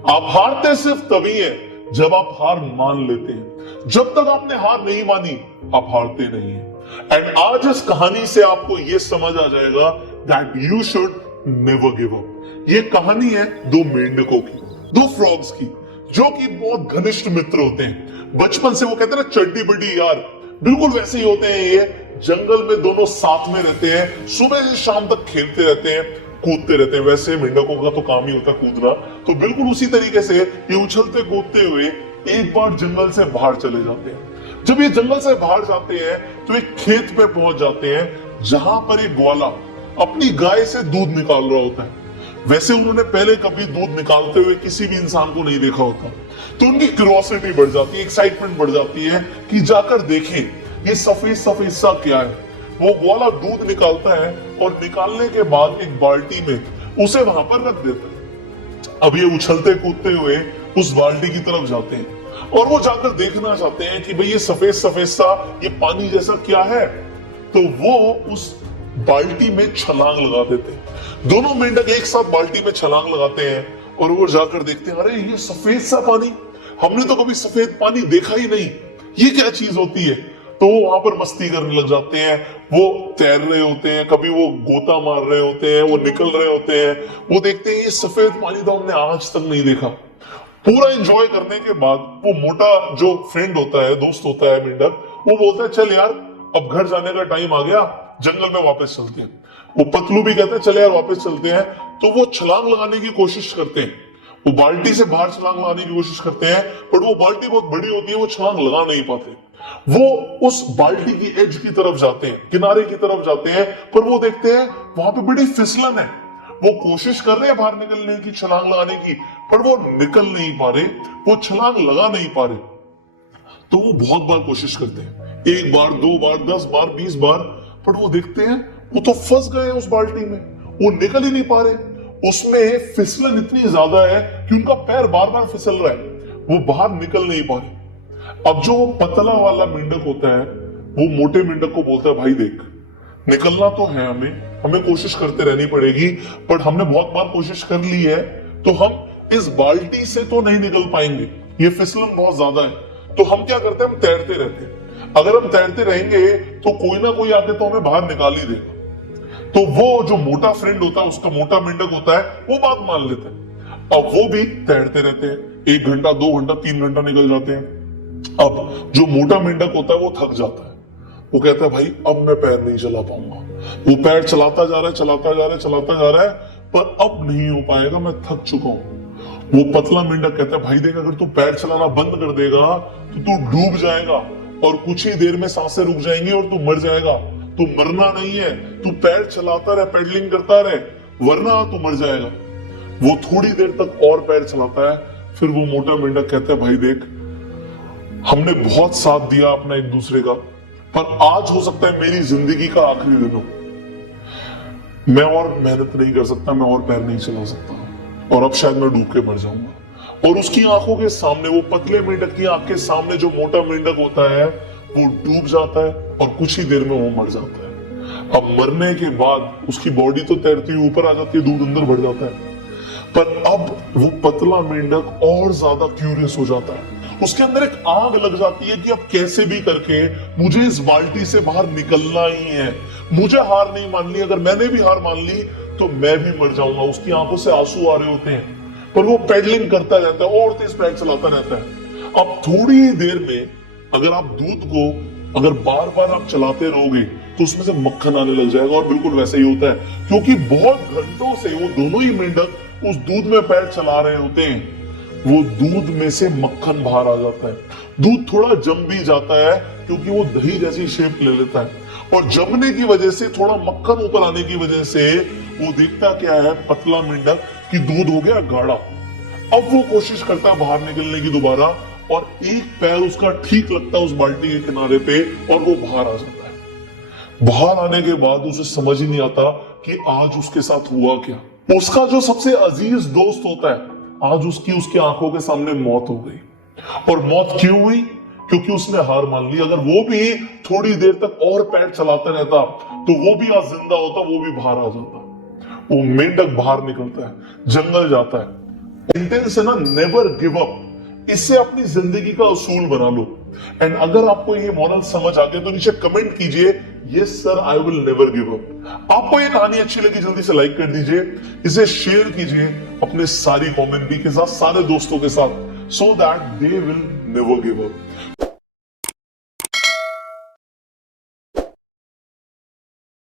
आप हारते सिर्फ तभी है जब आप हार मान लेते हैं। जब तक आपने हार नहीं मानी, आप हारते नहीं है। एंड आज इस कहानी से आपको यह समझ आ जाएगा that you should never give up. ये कहानी है दो मेंढकों की, दो फ्रॉग्स की, जो कि बहुत घनिष्ठ मित्र होते हैं। बचपन से वो कहते हैं ना चड्डी बड्डी यार, बिल्कुल वैसे ही होते हैं। ये जंगल में दोनों साथ में रहते हैं, सुबह से शाम तक खेलते रहते हैं, कूदते रहते हैं। वैसे मेंढकों का तो काम ही होता है कूदना, तो बिल्कुल उसी तरीके से ये उछलते कूदते हुए एक बार जंगल से बाहर चले जाते हैं। जब ये जंगल से बाहर जाते हैं तो एक खेत पे पहुंच जाते हैं, जहां पर एक ग्वाला अपनी गाय से दूध निकाल रहा होता है। वैसे उन्होंने पहले कभी दूध निकालते हुए किसी भी इंसान को नहीं देखा होता, तो उनकी क्यूरियोसिटी बढ़ जाती है, एक्साइटमेंट बढ़ जाती है कि जाकर देखें ये सफेद सफेद सा क्या है। वो ग्वाला दूध निकालता है और निकालने के बाद एक बाल्टी में उसे वहां पर रख देता है। अब ये उछलते कूदते हुए उस बाल्टी की तरफ जाते हैं और वो जाकर देखना चाहते हैं कि भाई ये सफेद सफेद सा ये पानी जैसा क्या है। तो वो उस बाल्टी में छलांग लगा देते हैं। दोनों मेंढक एक साथ बाल्टी में छलांग लगाते हैं और वो जाकर देखते हैं, अरे ये सफेद सा पानी, हमने तो कभी सफेद पानी देखा ही नहीं, ये क्या चीज होती है। तो वो वहां पर मस्ती करने लग जाते हैं। वो तैर रहे होते हैं, कभी वो गोता मार रहे होते हैं, वो निकल रहे होते हैं। वो देखते हैं ये सफेद पानी तो हमने आज तक नहीं देखा। पूरा एंजॉय करने के बाद वो मोटा जो फ्रेंड होता है, दोस्त होता है मेंढक, वो बोलता है चल यार अब घर जाने का टाइम आ गया, जंगल में वापस चलते हैं। वो पतलू भी कहते हैं चले यार वापस चलते हैं। तो वो छलांग लगाने की कोशिश करते हैं, वो बाल्टी से बाहर छलांग लगाने की कोशिश करते हैं, पर वो बाल्टी बहुत बड़ी होती है, वो छलांग लगा नहीं पाते। वो उस बाल्टी की एज की तरफ जाते हैं, किनारे की तरफ जाते हैं, पर वो देखते हैं वहां पे बड़ी फिसलन है। वो कोशिश कर रहे हैं बाहर निकलने की, छलांग लगाने की, पर वो निकल नहीं पा रहे, वो छलांग लगा नहीं पा रहे। तो वो बहुत बार कोशिश करते हैं, एक बार, दो बार, 10 बार, 20 बार, पर वो देखते हैं वो तो फंस गए हैं उस बाल्टी में, वो निकल ही नहीं पा रहे। उसमें फिसलन इतनी ज्यादा है कि उनका पैर बार बार फिसल रहा है, वो बाहर निकल नहीं पा रहे। अब जो पतला वाला मेंढक होता है वो मोटे मेंढक को बोलता है, भाई देख निकलना तो है हमें कोशिश करते रहनी पड़ेगी, पर हमने बहुत बार कोशिश कर ली है, तो हम इस बाल्टी से तो नहीं निकल पाएंगे, ये फिसलन बहुत ज्यादा है। तो हम क्या करते हैं, हम तैरते रहते हैं। अगर हम तैरते रहेंगे तो कोई ना कोई आके तो हमें बाहर निकाल ही देगा। तो वो जो मोटा फ्रेंड होता है, उसका मोटा मेंढक होता है, वो बात मान लेता है। अब वो भी तैरते रहते हैं, 1 घंटा, 2 घंटा, 3 घंटा निकल जाते हैं। अब जो मोटा मेंढक होता है वो थक जाता है, वो कहता है भाई अब मैं पैर नहीं चला पाऊंगा। वो पैर चलाता जा रहा है, चलाता जा रहा है, चलाता जा रहा है, पर अब नहीं हो पाएगा, मैं थक चुका हूं। वो पतला मेंढक कहता है, भाई देख अगर तू पैर चलाना बंद कर देगा तो तू डूब जाएगा और कुछ ही देर में सांसें रुक जाएंगी और तू मर जाएगा। तू मरना नहीं है, तू पैर चलाता रहे, पेडलिंग करता रहे, वरना तू मर जाएगा। वो थोड़ी देर तक और पैर चलाता है, फिर वो मोटा मेंढक कहता है, भाई देख हमने बहुत साथ दिया अपना एक दूसरे का, पर आज हो सकता है मेरी जिंदगी का आखिरी दिन हो, मैं और मेहनत नहीं कर सकता, मैं और पैर नहीं चला सकता, और अब शायद मैं डूब के मर जाऊंगा। और उसकी आंखों के सामने, वो पतले मेंढक की आंख के सामने जो मोटा मेंढक होता है वो डूब जाता है और कुछ ही देर में वो मर जाता है। अब मरने के बाद उसकी बॉडी तो तैरती हुई ऊपर आ जाती है, दूध अंदर भर जाता है, पर अब वो पतला मेंढक और ज्यादा क्यूरियस हो जाता है। उसके अंदर एक आग लग जाती है कि अब कैसे भी करके मुझे इस बाल्टी से बाहर निकलना ही है, मुझे हार नहीं मान ली। अगर मैंने भी हार मान ली तो मैं भी मर जाऊंगा। उसकी आंखों से आंसू आ रहे होते हैं, पर वो पेडलिंग करता रहता है और तेज पैर चलाता रहता है। अब थोड़ी ही देर में अगर आप दूध को अगर बार बार आप चलाते रहोगे तो उसमें से मक्खन आने लग जाएगा, और बिल्कुल वैसे ही होता है, क्योंकि बहुत घंटों से वो दोनों ही मेंढक उस दूध में पैर चला रहे होते हैं। वो दूध में से मक्खन बाहर आ जाता है, दूध थोड़ा जम भी जाता है क्योंकि वो दही जैसी शेप ले लेता है, और जमने की वजह से, थोड़ा मक्खन ऊपर आने की वजह से वो देखता क्या है पतला मेंढक कि दूध हो गया गाढ़ा। अब वो कोशिश करता है बाहर निकलने की दोबारा, और एक पैर उसका ठीक लगता है उस बाल्टी के किनारे पे, और वो बाहर आ जाता है। बाहर आने के बाद उसे समझ ही नहीं आता कि आज उसके साथ हुआ क्या। उसका जो सबसे अजीज दोस्त होता है, आज उसकी आंखों के सामने मौत हो गई। और मौत क्यों हुई? क्योंकि उसने हार मान ली। अगर वो भी थोड़ी देर तक और पैर चलाता रहता तो वो भी आज जिंदा होता, वो भी बाहर आ जाता। वो मेंढक बाहर निकलता है, जंगल जाता है, सेंटेंस है ना, नेवर गिव अप, इससे अपनी जिंदगी का उसूल बना लो। एंड अगर आपको ये मॉरल समझ आ गया तो नीचे कमेंट कीजिए, yes sir I will never give up. आपको ये कहानी अच्छी लगी जल्दी से लाइक कर दीजिए, इसे शेयर कीजिए अपने सारी कम्युनिटी के साथ, सारे दोस्तों के साथ, so that they will never give up.